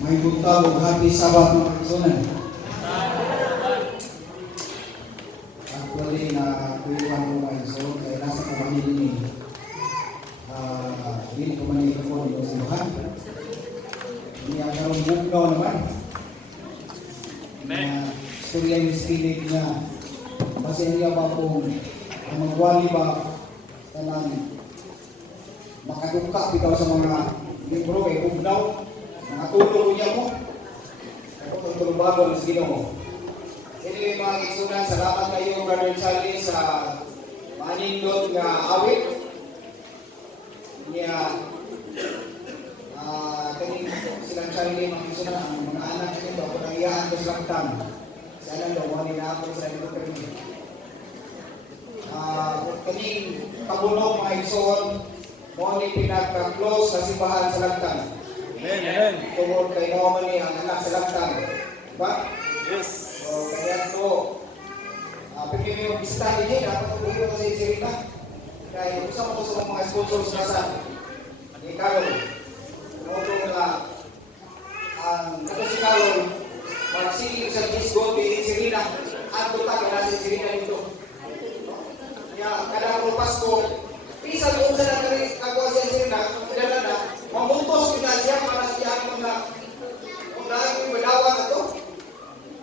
May buntag ug happy Sabat mga kaigsoonan. Actually na kuwan ko mga kaigsoonan kaya nasa kamali ni dili ko man ito ko sa simbahan. Niya karon bugnaw naman. Storya yung spirit niya. Kasi niya ba kung ang magwali ba kanang makaduka bitaw sa mga libro kay bugnaw. Nakatulong niya mo. Ako itong tulubado ng Ginoo. Anyway mga kaigsoonan, salamat kayo Brother Charlie sa manindot nga awit. Niya kaning silang Charlie mga kaigsoonan, ang mga anak nito ako nangiyaan ko sa langtang. Sana daw wali na ako sa ito kaning kaning pabulong mga kaigsoonan mo ni pinaka-close na simbahan sa langtang. Amen. Tungkol kay naman ni ang anak sa langtang. Diba? Yes. So, kaya ito, pwede yung bisita niya, dapat ito yung sa Sirina. Kaya usap ko sa mga sponsors na sa ni Carol. Tumutong na ito si Carol, magsigil sa Disco di Sirina. At ito ka sa Sirina dito. Kaya kada ko Pasko, isa doon sa nagagawa sa Sirina, kilala na, mamuntos ko na siya para siya mga kung dahil ko badawa na ito,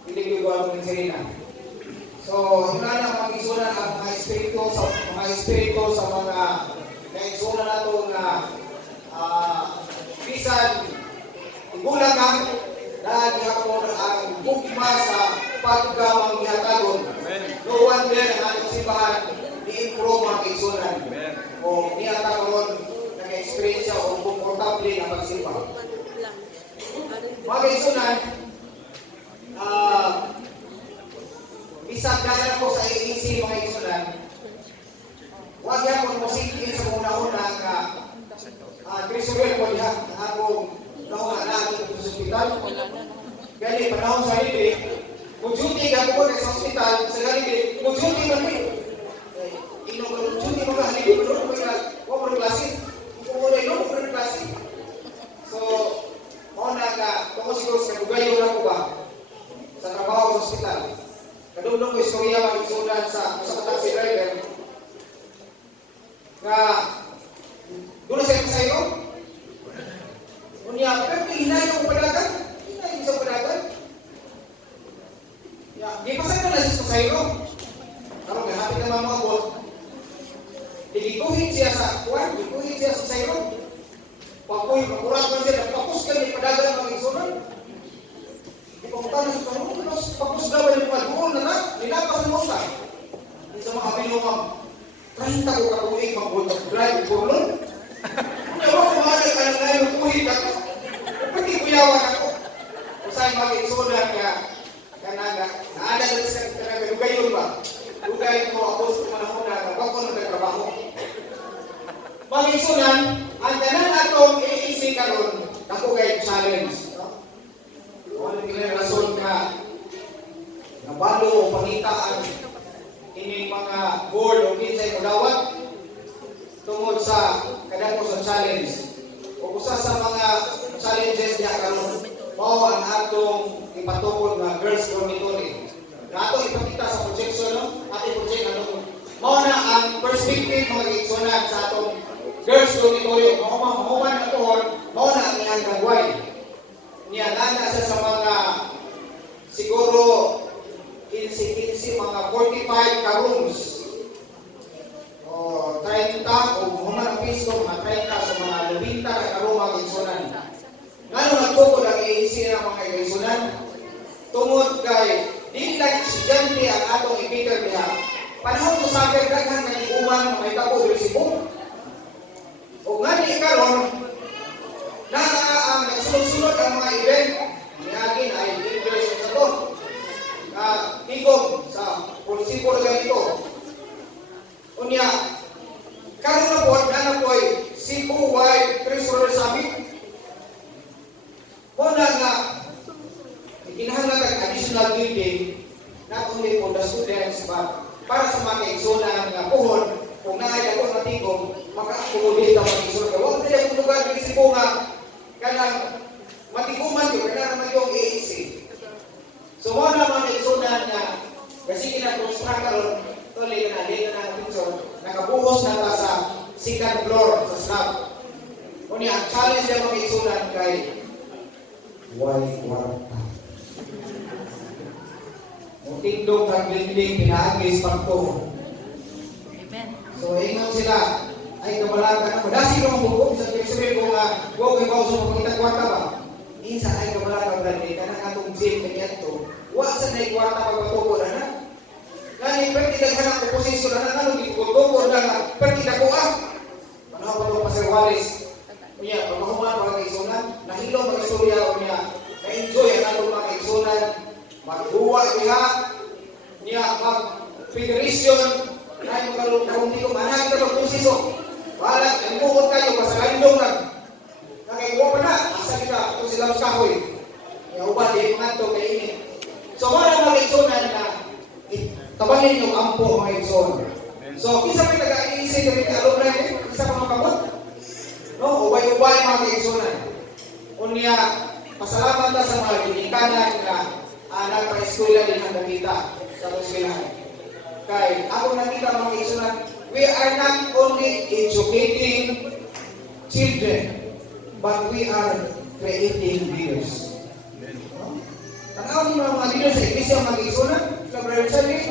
hindi ko gawa ng Sirina. So, yun na mga kaigsoonan ang mga espiritu sa mga kaigsoonan nato na bisan igulang ka dahil hapon ang bukma sa paggamang ihatagon. No wonder ang ating simbahan i-improve mga kaigsoonan. O ihatagon nag-experience o komportable na magsimba. Mga kaigsoonan, isang gana ko sa AEC mga kaigsoonan, huwag yan kung musikin sa una-una ang Christopher ko diha, ang akong nauna na aking sa hospital. Gani, panahon sa hindi, kung duty ka po sa hospital, sa gani, kung duty ka po, kung duty mo ka, hindi mo doon, klase. Kung muna klase. So, mauna ka, kung siguro sa bugayo na ko ba, sa trabaho sa hospital. Kadulong ko istorya mga kaigsoonan sa taxi driver nga doon sa iyo unya pero hinayo ko padagan hinayo sa padagan ya di pasay na sa iyo karon nga hapit na mga bot dikuhin siya sa kuwan dikuhin siya sa iyo pakoy makurat man siya napapos ka ni padagan mga kaigsoonan di pa mutana sa tanong papos daw yung pagbuon na nilapas mo sa sa mga pinumang 30 ko kabuhi mag-bulog drive burlon kung ako kumagal ka lang ngayon kuhit ako pwede kuyawan ako kung saan mga kaigsoonan ka naada na sa lugayon ba lugayon ko ako sa panahon na wag ko nagtrabaho mga kaigsoonan ang tanan atong iisip karon ako kay challenge wala nila rason ka nabalo o pangitaan ini mga board o kinsay magawat tungod sa kadako sa challenge o usa sa mga challenges niya karon mao ang atong ipatukod na girls dormitory na atong ipakita sa projection no ating project mao na ang perspective mga kaigsoonan sa atong girls dormitory mao man aton mao na ang iyang kagway niya nana sa mga siguro 15 mga 45 ka rooms o 30 o human piso mga 30 sa mga 90 ka room mga kaigsoonan ngano nagtukod ang iisip ng mga kaigsoonan tungod kay di lang estudyante ang atong ipikal diha panahon to sa daghan nga iguman may kapo diri Cebu o ngani karon na ang nagsulod-sulod ang mga event niagin ay leaders sa to tigom sa polisipo na ganito. Unya, karon na po, na po ay Cebu Wide Treasurer Summit. Muna nga, kinahanglan additional building not only for the students but para sa mga kaigsoonan nga puhon kung naay ako na tigom, maka-accommodate ang mga kaigsoonan. Huwag na yung lugar ng Cebu nga kanang matiguman kayo, kaya naman yung ANC. So, mo na mga kaigsunan na kasi kinapustra karon to later na picture, nakabuhos na ta sa second floor sa slab. Kunya ang challenge niya mga kaigsunan kay white kwarta. Kung tindog ang building, pinaagis pagtuho. Amen. So, ingon sila, ay kabalaga na, madasi ka mabuko, sa sabihin ko nga, huwag kayo pauso magpakita kwarta ba? Isa ay kabalaga, brandi, ka na katong gym kanya ito, huwag sa na kwarta pagpatuko na na. Ngani, perti daghan ang oposisyon na nanong ikutuko na nga, perti dako ah. Ano pa ito pa Sir Wallace? Kuya, pagkakuman mga kaigsunan, nahilo mga istorya o niya, na-enjoy ang atong mga kaigsunan, maghuwa niya, mag-federation, na yung karunti ko, manang ito mag-posiso. Wala, ang bukod kayo, pasalandong lang. Nakikuha pa na, asa kita, ito sila sa kahoy. Kaya uban, di mga ito kainin. So, wala mga kaigsunan na, tabalin yung ampo mga kaigsunan. So, kisa may nag-iisip kami na alumni, kisa pa makabot. No, ubay-ubay mga kaigsunan. Unya, pasalamat na sa mga ginikanan na nagpa-eskwela din ang nakita sa eskwelahan. Kaya ako nakita mga kaigsunan, we are not only educating children, but we are creating leaders. Tanaw niyo mga leaders sa iglesia mga kaigsunan, sa Brother Charlie,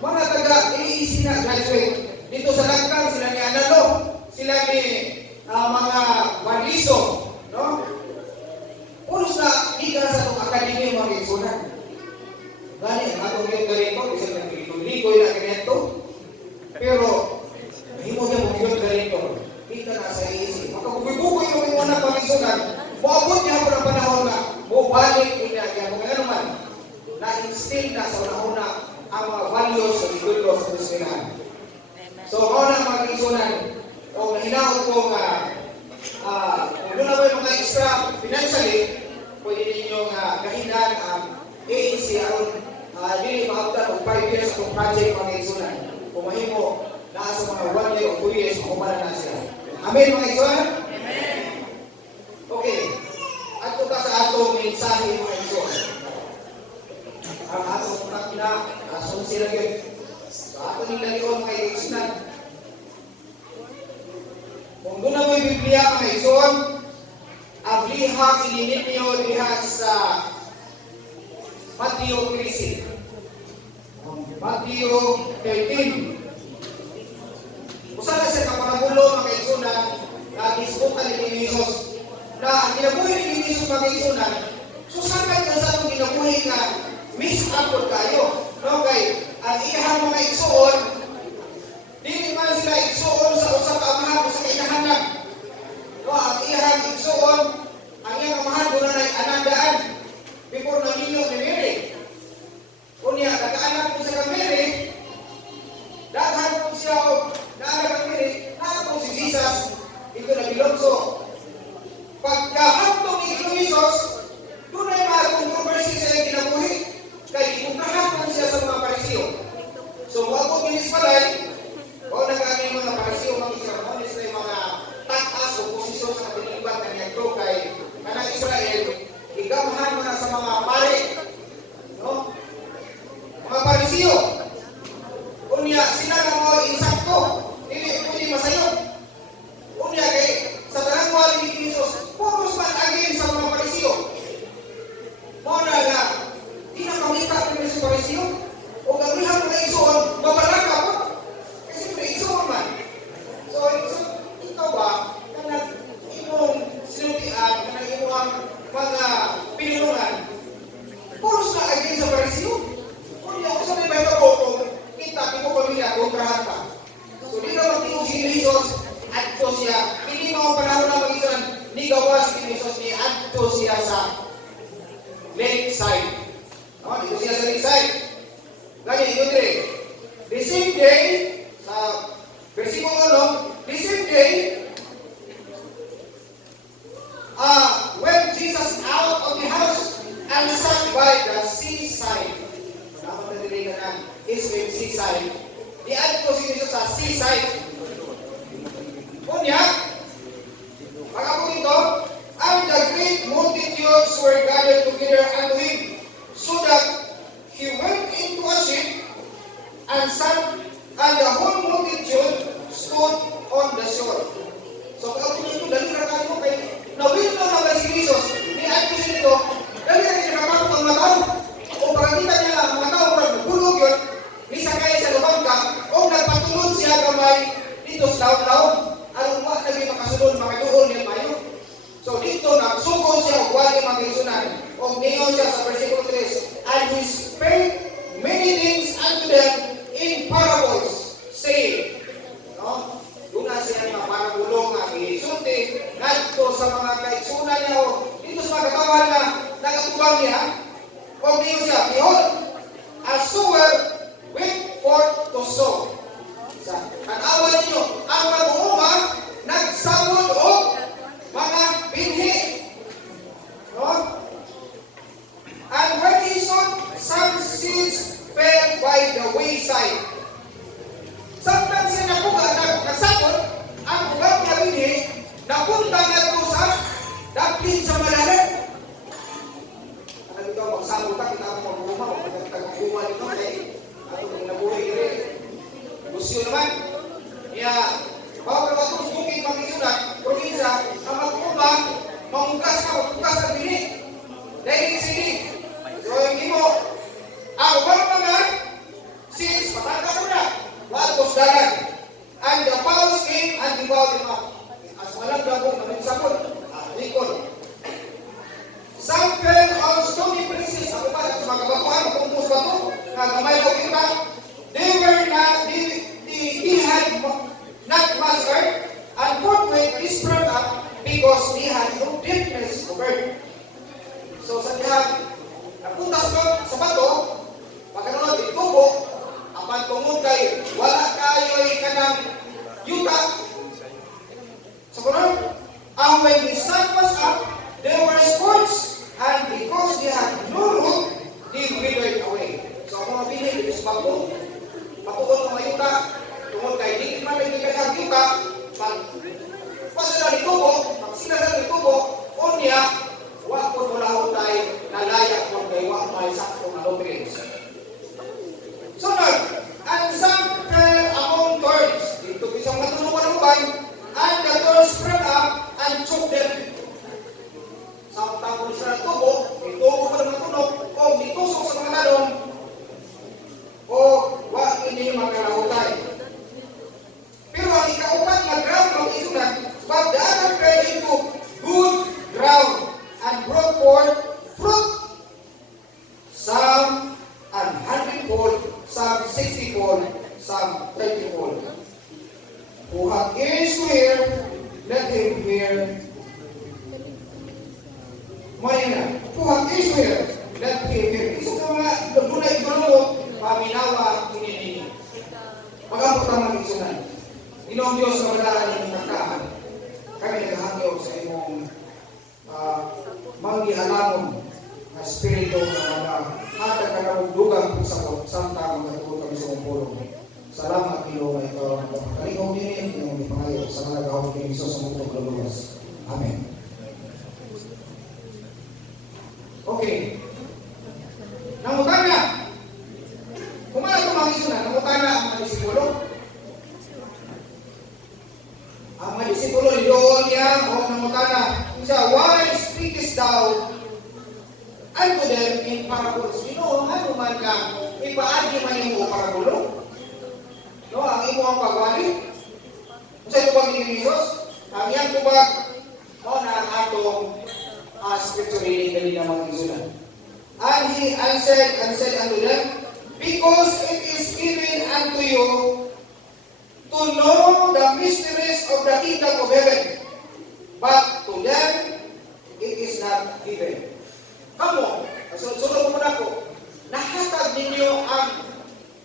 mga taga-AEC na graduate. Dito sa Langkang, sila ni Analo, sila ni mga Barliso, no? Pulos na ika sa itong akademya mga kaigsunan. Gani, ang atong yung ganito, isang nagpiligoy na ganito, pero mahimo niya mong yung ganito, ika na sa isip. Makabugoy-bugoy yung mga anak mga kaigsunan, maabot niya po ng panahon na bubalik niya, kaya kung ano man, na-instill na sa una-una ang mga values sa igulo sa eskwelahan. So, ako na mga kaigsunan, o nahinahon ko nga, kung doon na ba yung mga extra financially, pwede ninyong kahindan ang ANC aron dili maabtan og 5 years itong project mga kaigsunan. Kung mahimo naa sa mga 1 year o 2 years, makumparan na sila. Amen mga kaigsunan? Amen! Okay. Ato ka sa atong mensahe mga kaigsunan. Ang atong takina, asong sila yun. So ato nilalion mga kaigsunan. Kung doon na mo yung Biblia mga kaigsunan, ang liha ininit niyo liha sa Matthew 13. Matthew 13. Usa na siya kapanagulo mga kaigsunan na gisbutan ni Jesus. Na ang ginabuhi ni Jesus mga kaigsunan, susagad na sa itong ginabuhi na miss up kayo. No, kay ang iyahang mga igsuon, dili man sila igsuon sa usap amahan o sa kainahanan. No, ang iyahang igsuon, ang iyang amahan doon na anandaan. Before na ninyo ni Mary. Kunya, nagkaanak po sa Mary, daghan po siya o naanak ang Mary, naanak po si Jesus, ito na bilongso. Pagkahantong ni Jesus, doon ay mga controversy sa iyong kinabuhi, kaya ibukahan man siya sa mga Parisiyo. So, huwag po bilis palay, o nagkaanin mga Parisiyo, mga Israel, sila yung mga takas o posisyon sa kapiliban kanya ito kay kanang Israel, igamahan mo na sa mga pari, no? Mga Parisiyo. Unya, sila na mga insakto, hindi masayon. Unya, kay sa tanang wali ni Jesus, focus man again sa mga Parisiyo. Muna nga, di na kamita rin sa Parisiyo. O gagawin mo na isuon, mabalaka po. Kasi may isuon man. So, ikaw ba, kanang imong sinutian, kanang imong mga pinulungan, puros na again sa Parisiyo. Kung yung sa may ito ko, kita, ito pamilya, kontrahan ka. So, di na magtiwag si Jesus, adto siya. Hindi mga panahon na mag-isan, ni gawas si Jesus, ni adto siya sa lakeside. No? Dito siya sa lakeside. Ganyan, ito dire. The same day, sa versikulo 1, the same day, when Jesus out of the house and sat by the seaside. Dapat na diligan na is with seaside. Di-add ko si Jesus sa seaside. Kunya, pag ako ito, and the great multitude multitudes were gathered together unto him, so that he went into a ship and sat, and the whole multitude stood on the shore. So, kung ito, dali na kayo kay nawin lang naman si Jesus. Ni Aito siya nito, dali na kayo nakapapot ang mga tao. O parangita niya lang, ang mga tao parang nagulog yun, nisa kaya sa lubang ka, o nagpatulod siya kamay dito sa laon-laon. Anong wak na may makasunod, makaduhol niya tayo. So, dito, nagsugod siya, o wali makisunan. O niyon siya sa versikulo 3, and he spake many things unto them in parables, saying, no? Doon na siya mga parabulong nga isulti, ngadto sa mga kaigsunan niya, o dito sa mga katawan na nagatubang niya, o niyon siya, behold, a sower went forth to sow. Ang awan ninyo, ang mag-uuma, nagsabot o mga binhi. No? And when he sowed, some seeds fell by the wayside. Samtang siya nagsabot, ang ubang na binhi, napunta nga ito sa daplin sa malalim. Ano ito, magsabot ka, kita ako mag-uuma, magkakaguma nito, ato kung nabuhay rin. Gusto naman, niya, bawal na ito, bukid mag-isunan, probinsya, ang mag-uuma, mamugas ang binhi. Dahil sini, so hindi mo, ang ubang mga seeds, patangka mo na, watos dalan. And the fowls came and devoured them up. As malang dago, nagsabot, likod. Some fell on stony places, ako pa, sa mga kabatuhan, kumpus ba ito, nagamay ko kita, they had not much earth, and forthwith they sprung up, because they had no deepness of earth. So sa diyan, napuntas ko sa bato, pagkanoon, itubo, apan tungod kayo, wala kayo kanang yuta. So kuno, and when the sun was up, they were scorched, and because they had no root, they withered away. So ang mga bilhin, is bato, matuon mga yuta, tungod kayo, di man nagkikasang yuta, pag sila nitubo, pag sila sa nitubo, o niya, wak po mula ho tayo nalayak kung kayo wak may sakto na nutrients. Sunod, and some fell among thorns. Dito isang matulungan, and the thorns spread up and choked them. Samtang sila tubo, itubo pa ng tunog, o ditusok sa mga talong, o wak hindi makalahutay. Pero ang ikaupat na ground ng isunan, but the other fell into good ground, and brought forth fruit, some an 100-fold, some 60-fold, some 30-fold. Who hath ears to hear, let him hear. Mayroon, who hath ears to hear, let him hear. Isa ka mga nagulay ito, paminawa, kininin. Pag-abot ang mga isunan. Ginoong Diyos na madalaan ng kakahan. Kami naghahangyo sa imong manggihalamon na espiritu na mga hatag ka na dugang sa santa magkatulog kami sa umpulong. Salamat Pino na ito ang kapakaligong din yung ipangayo sa mga gawin kini Isos sa mundong kaluluwas. Amen. Okay. Nangutan na. Kumala ito mga iso na, nangutan na ang mga disipulo. Ang mga disipulo, doon niya, o nangutan na. Siya, why speakest thou unto them in parables? Ano man ka, ipaagi man yung parabulo? No, ang imo ang pagwali? Kung sa tubag ni Jesus, ang iyang tubag, na ang atong scripture reading dali na mga isunan. And he answered unto them, because it is given unto you to know the mysteries of the kingdom of heaven, but to them, it is not given. Kamu, sunod mo na ko, nahatag ninyo ang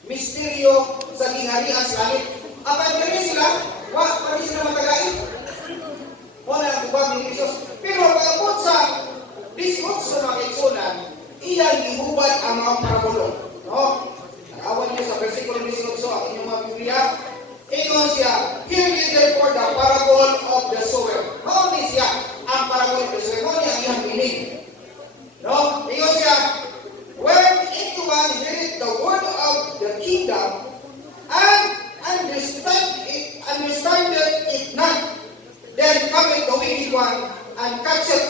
misteryo sa gingharian sa langit. Apan kami sila, pwede sila matagain. Wala ang tubag ni Jesus. Pero pagkapot sa discourse sa mga kaigsunan, iyan ihubad ang mga parabulo. No? Nakawan niyo sa versikulo 18, ang inyong mga Biblia. Ingon siya, hear ye therefore the parable of the sower. Mauni siya ang parable of the sower. Mauni ang iyang meaning.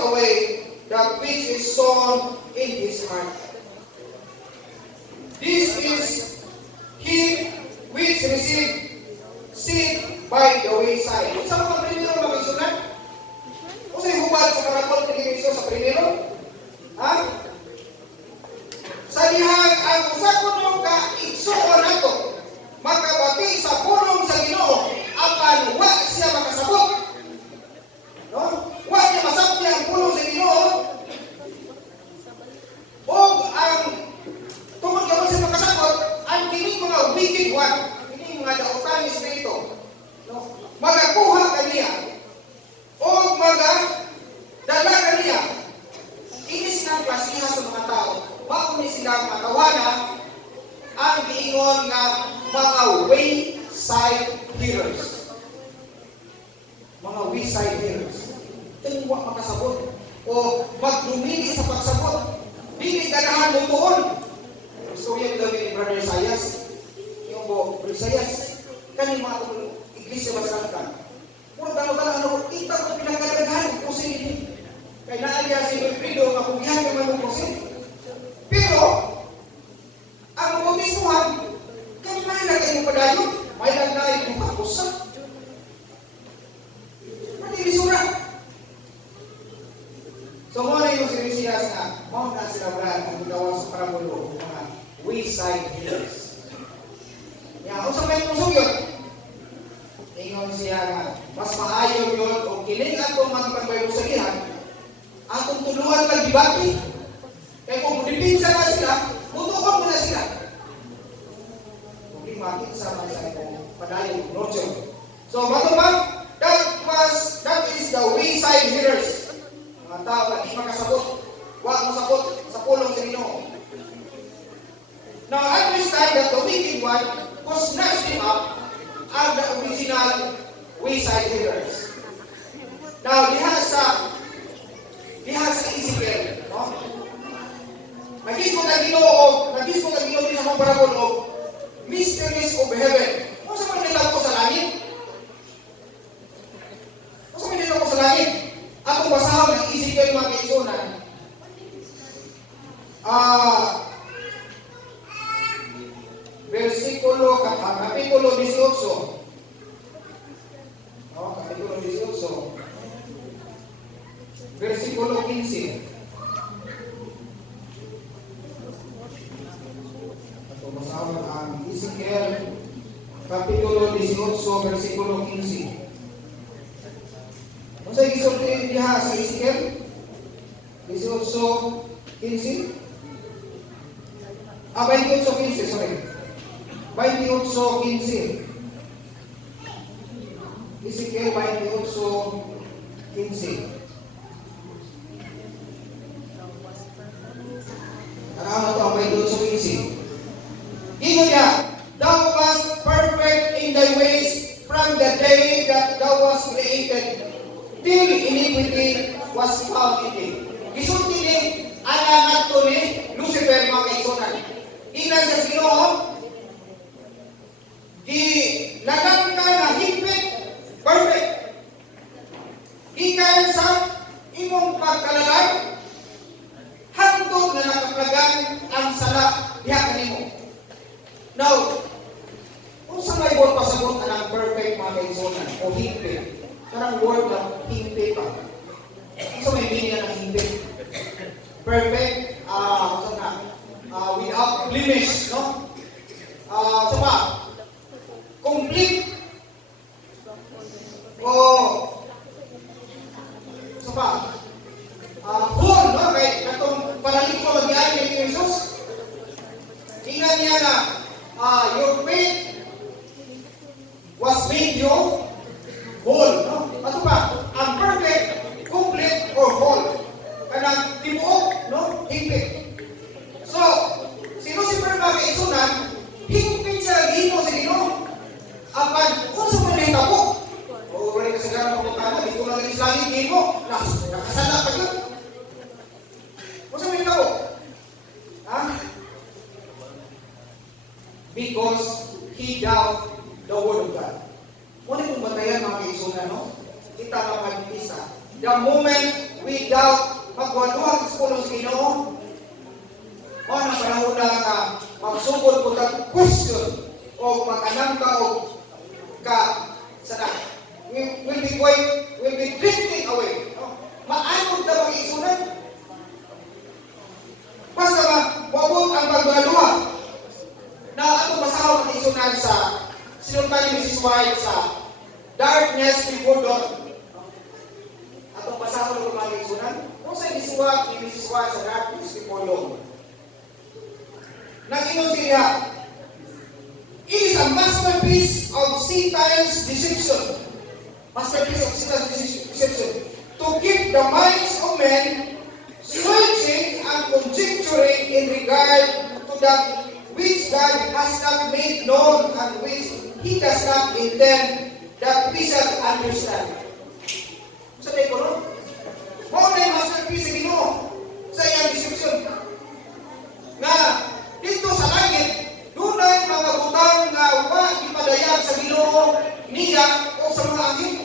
away that which is sown in his heart. This is he which received seed by the wayside. Sa mga primero mga isunan? O sa hubad sa karakol ni Kristo sa primero? Ha? Sa dihang ang usa kuno ka igsuon nato makabati sa pulong sa Ginoo apan wa siya makasabot. No? Wa niya masabti ang pulong sa Ginoo. O ang tungod ka siya makasabot ang kining mga wicked one, kining mga daotan ni Espiritu. No? Magakuha kaniya o magadala kaniya. Inis ng klasiha sa mga tao. Mauni silang matawana ang giingon nga mga wayside hearers. Mga wayside hearers. Ito wa makasabot o magdumili sa pagsabot. Dili ganahan mo tuon. Gusto yung gawin ni Brother Isaias. Yung Brother Isaias. Kani mga iglesia masyarakat. Puro talo-talo, kita ko pinagkalagahan kung sino. Kaya naaliya si Wilfrido, kapugihan ka man kung sino. Pero, ang bautismuhan, kami may lagay mo padayon, may lagay mo pakusa. Matilisura. So, muna yung sinisiyas na, mount na sila brad, ang gawang sa paramulo, mga wayside healers. Yan, kung sa may pusog yun, ingon siya nga, mas maayo yun, o kiling atong magpagbayo sa lihan, atong tuluan lang dibati. Kaya kung dipinsa na sila, mutukan mo na sila. Kung di makita sa itong padayon, notion. So, bato ba? That is the wayside hearers. Mga tao na di makasabot. Huwag mo sabot sa pulong sa Ginoo. Now, understand that the wicked one was snatched him up as the original wayside hearers. Now, diha sa Ezekiel, no? Nagis-mo na Ginoo din sa mga parabol o mysteries of heaven. Kung sa mga nilako sa langit? Kung sa mga nilako sa langit? Ako basahan ng Ezekiel mga kaisunan. Kapitulo 18. Kapitulo 18. Versikulo 15. Basahan ang Ezekiel Kapitulo 18, versikulo 15. Ano sa isulti diha sa Ezekiel? 18, 15? 28, sorry. 28, 15. Ezekiel 28, 15. Ano ito ang 28, 15? Ingon niya, thou wast perfect in thy ways from the day that thou wast created, till iniquity was found in thee. Gisulti ni alangan to ni Lucifer mga kaisunan. Ilan sa Ginoo, ginagam ka na higpit, perfect. Ikan sa imong pagkalalay, hantod na nakaplagan ang sala diha kanimo. Now, kung sa may word pasabot ang perfect mga kaisunan o higpit, karang word na higpit pa. Kung sa may meaning ng higpit, perfect, without blemish, no? Sapa, complete, o sapa, whole, no? Kaya katong panalig ko mag-iari ni Jesus, tingnan niya na your faith was made you whole, no? Ano pa? Ang perfect, complete, or whole. Kanang tibuok, no? Higpit. So, si Lucifer mga kaisunan, higpit siya dito sa Ginoo. Apan, kung sa mga nahitabo, o wala ka sa garang pagkakana, dito lang ang islangin din mo, nakasala pa yun. Kung sa mga nahitabo, because he doubted the word of God. Muna kung batayan mga kaisunan, no? Kita ka mag-isa. The moment without magwaduhang sa pulong sa Ginoo, o nang panahon na ka magsugod po ka question o mag-anam ka o sana will be drifting away. No? Maanod na mag-iisunan. Basta mabot ang pagbaluha na atong basahan mag-iisunan sa sinuntan ni Mrs. White sa Darkness Before Dawn. Atong basahan ng mag-iisunan. Kung sa isuwag ni Mrs. White sa Darkness Before Dawn. Nag-inom siya, it is a masterpiece of Satan's deception. Masterpiece of Satan's deception. To keep the minds of men searching and conjecturing in regard to that which God has not made known and which He does not intend that we shall understand. Sa tayo ko, no? Mao na yung masterpiece sa Ginoo sa iyang deception. Nga, dito sa langit, dunay mga butang nga ipadayag sa Ginoo niya o sa mga angin.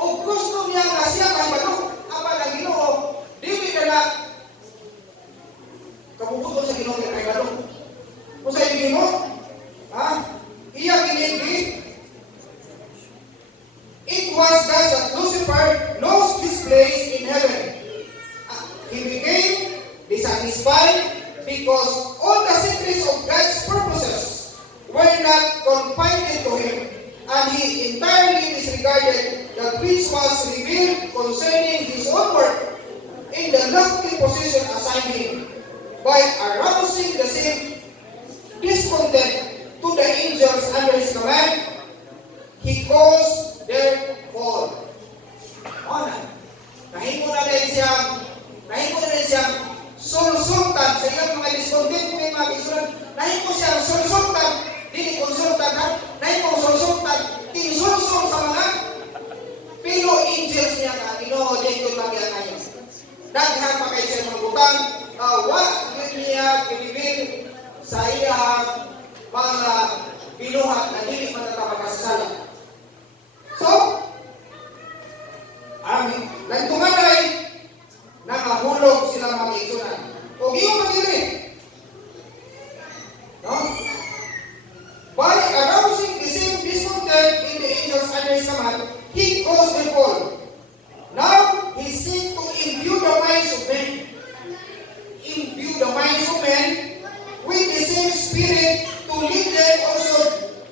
O gusto niya nga siya kay Manok, apan ang Ginoo dili na kabubuton sa Ginoo kay Manok. Kung sa Ginoo, iya kinindi. It was thus that Lucifer lost his place in heaven. He became dissatisfied because all the secrets of God's purposes were not confided to him, and he entirely disregarded that which was revealed concerning his own work in the lofty position assigned him. By arousing the same discontent to the angels under his command, he caused their fall. Nahimo na rin siyang sulsultan sa iyang mga discontent may mga isulan. Nahimo siyang sulsultan, dili konsultan ha. Nahimo sulsultan, tinsulsol sa mga pilo angels niya ka. Ginoo dito bagyan kayo. Daghan pa kayo siya mga butang, wa niya kinibil sa iyang mga binuhat na dili matatapagkasasala. So, nagtumanay nakahulog silang mag-isunan. O iyong mag-iri. No? By arousing the same discontent in the angels under his command, he caused them fall. Now, he seeks to imbue the minds of men. Imbue the minds of men with the same spirit to lead them also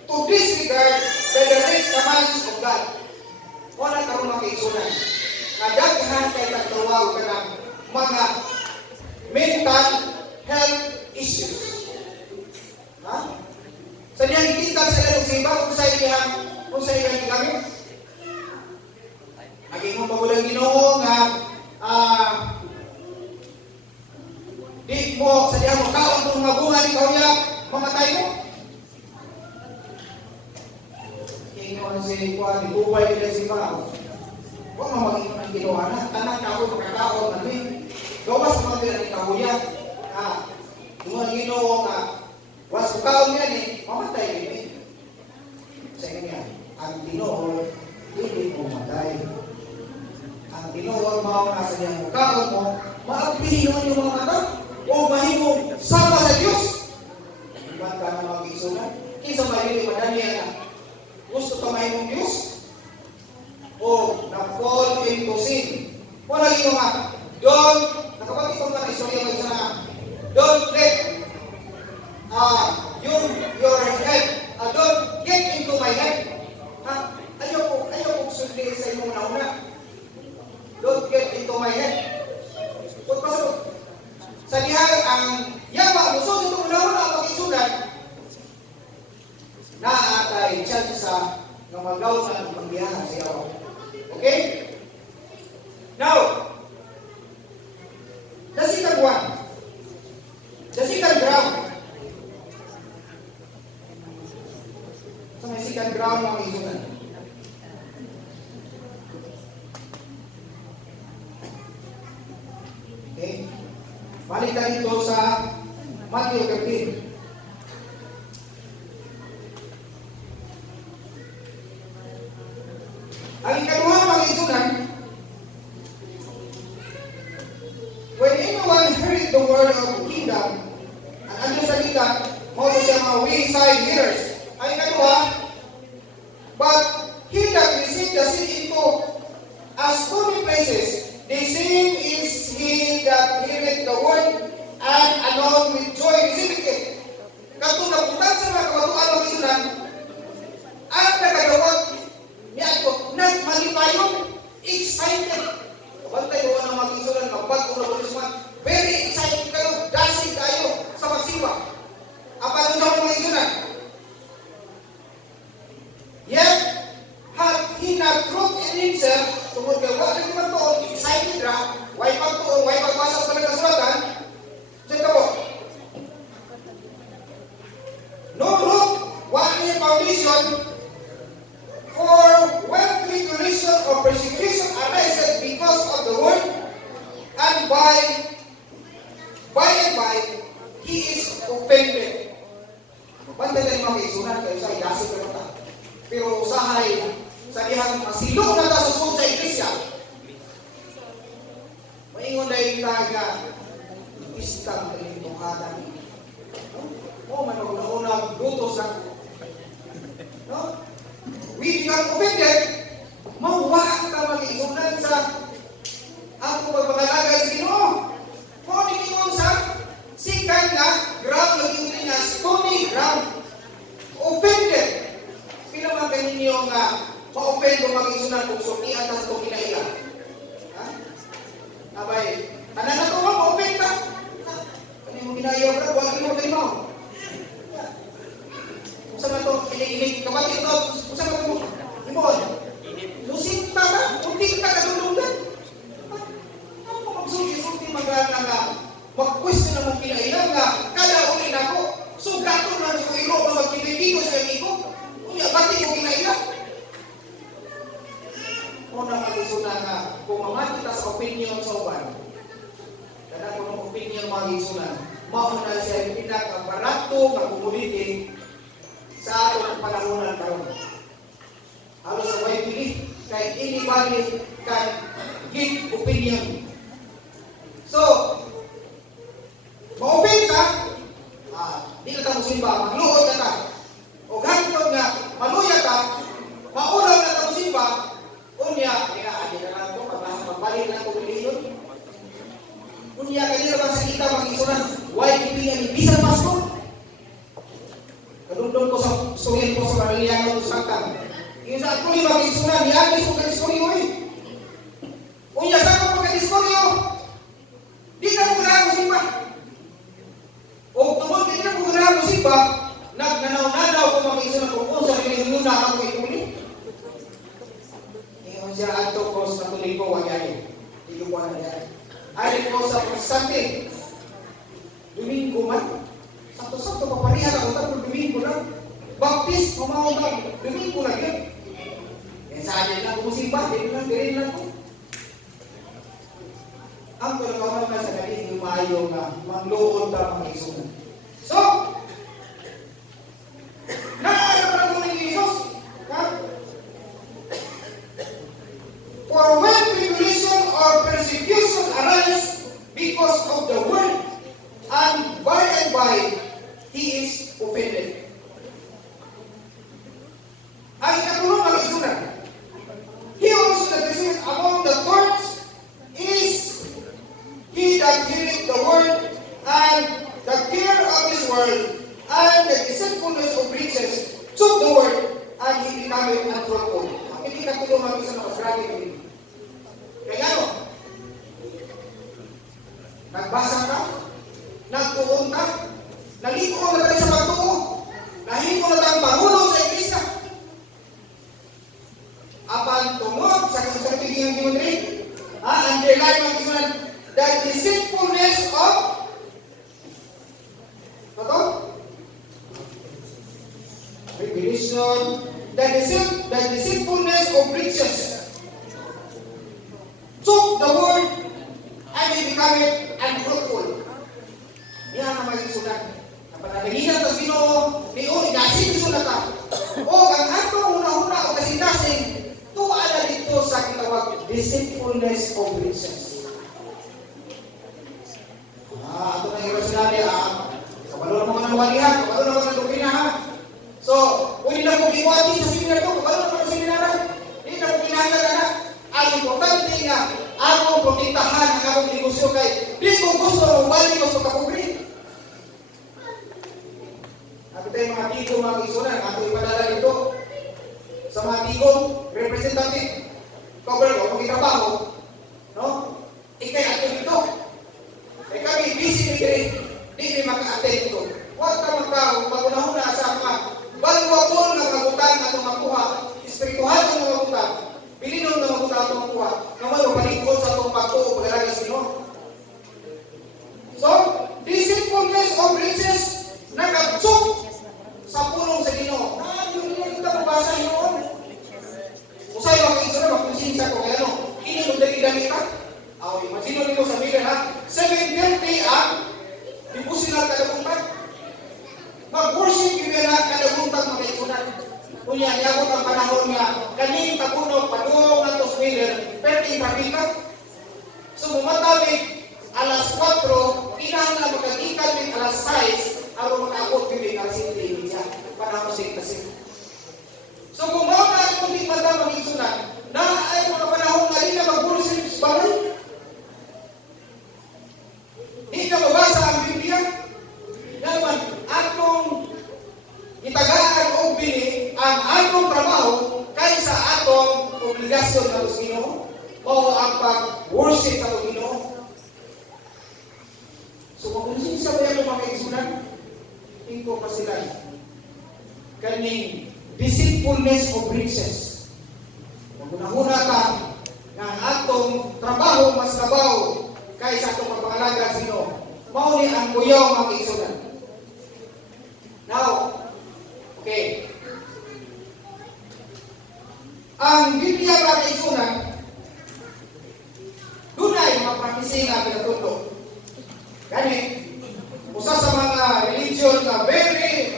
to disregard the direct commands of God. Wala karong mag-isunan. Nadaghan kay tagtawag ka ng mga mental health issues. Sa niyang itindag sa lalong siba, kung sa iyang gamit. Naging mong pagulang Ginoo nga di mo sa niyang makaon kung mabungan ikaw niya, mamatay mo. Ginoo si Juan, ibubay nila si Pao. Huwag mo maging ng ginawa na. Tanang kahoy, makakaon namin. Gawas mga pila ni kahoya. Mga Ginoo nga, was kaon yan mamatay din sa inyo. Ang Ginoo, hindi mo matay. Ang Ginoo, mga sa niyang kaon mo, maagpihin naman yung mga mata o mahimong sama sa Diyos. Iban ka na mag-isunan. Kinsa mahili madali na gusto ka mahimong Diyos? O na-fall into sin. Wala yung mga, nakapag itong mga istorya ko isa na, don't let your head, don't get into my head. Ayaw ko sundin sa imong nauna. Don't get into my head. Kung pasok, sa dihay ang yama, muso itong nauna pag-isunan, naatay tsansa ng magaw sa pagbiyahan sa yawa. Okay? Now, the second one, the second ground. So may second ground ng isunan. Okay? Balik tayo dito sa Matthew 13. Ang ikaduhang pag-isunan, heard the word of the kingdom, ang ano salita, mo siya mga wayside hearers. Ay kadua, but he that received the seed into as stony places, the same is he that heareth the word, and anon with joy receiveth it. Katong nabutan sa mga kabatuan ng isunan, ang nagadawag niya ito, nagmalipayon, excited. Bantay ko ng mga isunan, magbago na bulisman, very excited kayo, dancing kayo sa magsiwa. Apa doon sa mga isunan? Yet, had he not truth in himself, tungkol kay wala naman to, excited ra, why pagpasa sa nagkasulatan, dyan ka po. No root, what is foundation, for when tribulation or persecution arises because of the word, and by and by, he is offended. Banda na yung mga isunan kayo sa idasig ka na. Pero usahay, sa dihang masilong na ta sa iglesia, maingon dahil taga, istang kayo tungkadan. O, man mag-unang lutos na. No? We become offended, mawak ka mag-isunan sa ako pagpakalagay sa Ginoo. Kung ningon sa sikan nga, ground lagi niya, stony ground. Offended. Pinaman ninyo nga, ma-offend kung mag-isunan kung sukian na sa itong kinailan. Ha? Abay, tanan na ito, ma-offend ka. Kani mo kinailan, bro, wala mo kayo. Kung saan na ito, inig, kapatid ito, kung saan na ito, imon, lusinta ka, unting ka katulungan. Ano mo magsulti-sulti magana nga, mag-question na mong kinailan nga, kada ulit ako, so gato na sa ilo, mag-kinailan sa iko, unya, bati ko kinailan. Muna mag-isuna nga, kung mamati ta sa opinion sa uban, kada ko ng opinion mag-isunan, mauna siya yung pinaka-barato na community sa atong panahonan karon. Halos sa way belief, kay anybody can give opinion. So, ma-open ka, di ka ta musimba, magluhod ka ta. O hangtod nga, maluya ka, maulaw na ta musimba, unya, adi na lang ko, pagbalik na ko reliyon. Unya, kanina ba sa kita mag-isunan, why opinion, bisan pastor? Kadundong ko sa story ko sa Mariliano sa Sangkang. Yung sa ako yung mag-isunan, niagis ko ka-distoryo eh. Unya, saan ko pagka-distoryo? Di na ko na simba. O tungkol, di na ko na simba, nagnanaw-nanaw ko mag-isunan ko kung sa pinagmuna ako ikuli. Ngayon siya ato ko sa tuloy ko, wagay. Hindi ko na yan. Ay ko sa Sunday. Domingo man. Sakto-sakto paparihan ako tapos Domingo lang. Baptist, kumahon lang. Domingo lang yun. Yan sa akin lang kumusimba. Dirin lang ko. Ang kalakaman na sa galing yung maayo nga magluon ta mga isunan. So, naarapan mo ng Jesus. Ha? For when tribulation or persecution arise because of the word, and by, he is offended. Ang ikatulong ng isunan, he also that receiveth among the thorns is he that heareth the word, and the care of this world, and the deceitfulness of riches, took the word, and he becometh unfruitful. Ang ikatulong ng isunan, masrami kami. Kaya ano? Nagbasa ka? Nagtuon ka? Naliko na tayo sa pagtuon? Nahimo na tayong pangulo sa iglesia? Apan tungod sa kasakitingan ni Mondre, underline ang isunan, the deceitfulness of revelation, the deceitfulness of riches took the word and it became unfruitful. Yan ang mga isunan. Napanaganginan sa Ginoo, niyo inasin isunan ta. O ang ato una-una o kasintasing tuala dito sa kitawag deceitfulness of riches. reason kay di ko gusto mabalik ko sa kapobre. Ako tayo mga tigo, mga kaisunan, ato ipadala dito sa mga tigo, representative, cover ko, magkitrabaho, no? Ikay ato dito. Eh kami, busy di maka-attend dito. Huwag ka magunahon na sa mga balwagol na magutan atong makuha, espiritual na magutan, bilinon na magutan atong makuha, na may mapalikod sa atong pagtuo, pag-alaga sa Ginoo. So, deceitfulness of riches, nag-absok sa pulong sa Ginoo. Yung kita mabasa yun. Usay mga kaigsoon na, magkonsinsa ko kaya no, ini mo dali-dali ka. Imagino nito sa Biblia ha, 7:30 ang devotional kadabuntag. Mag-worship yung na kadabuntag mga kaigsunan. Kunya, niyabot ang panahon niya, kaning tapunog, padung ng Tosmiller, perting trafika. So, bumatabig, alas 4, kinahanglan magkagikan ng alas 6, araw makaabot bibig alas 7 niya, panahon kasi. So, kung mga na itong di mata mga kaigsunan, na ay mga panahon na di na mag-worship sa balay, di na mabasa ang Biblia, naman atong itagaan o bini ang atong trabaho kaysa atong obligasyon na Ginoo o ang pag-worship sa Ginoo. So kung sa bayan ng mga kaigsunan, tingko pa sila kaning deceitfulness of riches. Kung unahuna ka na ang atong trabaho mas labaw kaysa atong pagpangalaga sa Ginoo, mao ni ang buyaw mga kaigsunan. Now, okay. Ang Biblia mga kaigsunan, dunay mga praktising nga pinatuto. Gani, usa sa mga religion na very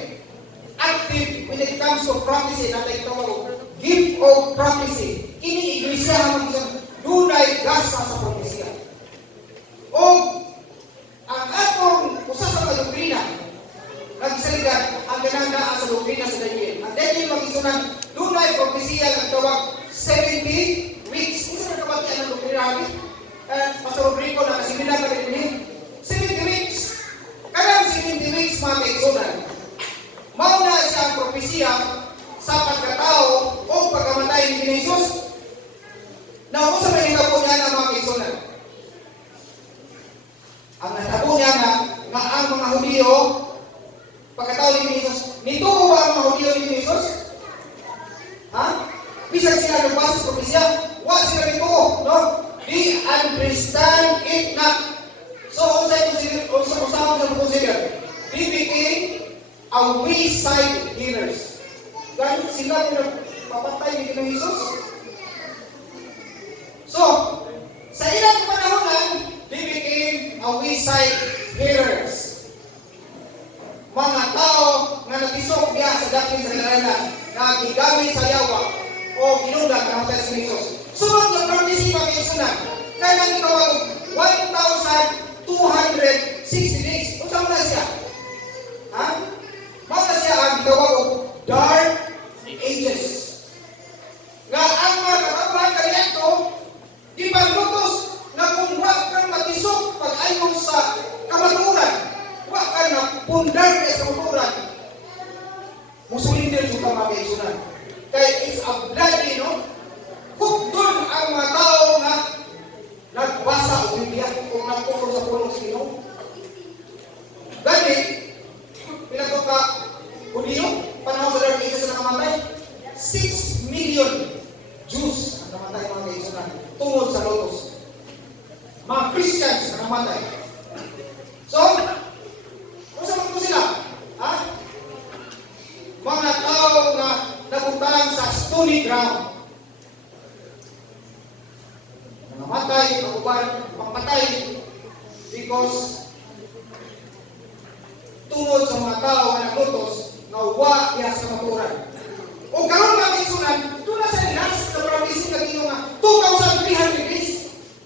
active when it comes to practicing, natin ito gift of practicing. Kini iglesia mga kaigsunan, dunay gasa sa propesya. O ang atong usa sa mga doktrina nagsalita ang ganang sa doktrina sa Daniel. Ang Daniel mag-isunan, dunay propesya ng tawag 70 weeks. Kung saan nakabatian ng doktrina namin? Pastor Rodrigo na kasimila ka rin 70 weeks. Kanang 70 weeks mga kaigsunan. Mauna siya ang propesya sa pagkatao o pagkamatay ni Jesus. Na kung sa mga po niya ng mga kaigsunan. Ang natabo niya na ang mga Hudiyo pagkatao ni Jesus, nito ba ang mga Hudiyo ni Jesus? Ha? Bisag sila nagbasa sa propesya, wala sila nito, no? They understand it not. So, usahon sa consider, they became a wayside hearers. Dahil sila pinapapatay ni Jesus. So, sa ilang panahonan, they became a wayside hearers. Mga tao nga natisok niya sa dating sa kalaran na gigamit sa yawa o ginundan ng mga si Jesus. Sunod na practice pa kayo sunan. Kaya nang itawag 1,260 days. Kung saan na siya? Ha? Mata siya ang itawag dark ages. Nga ang mga katabahan kaya ito, di ba lutos na kung wag kang matisok pag-ayon sa kamaturan, wag ka na pundar kaya sa kamaturan, musulin din yung kamakaisunan. Kaya it's a bloody, no? Kung doon ang mga tao na nagbasa o Biblia o nagpulong sa pulong sa Ginoo. Gani, pinato ka Hudiyo, panahon sa Dark Ages na nakamatay, 6 million Jews ang namatay mga kaisunan tungod sa lotos. Mga Christians na namatay. So, kung saan po sila? Ha? Mga tao na napuntahan sa stony ground. Namatay, nakuban, pangpatay because tungod sa mga tao na naglutos na wa iya sa maturan. O karon mga kaisunan, doon na sa nila.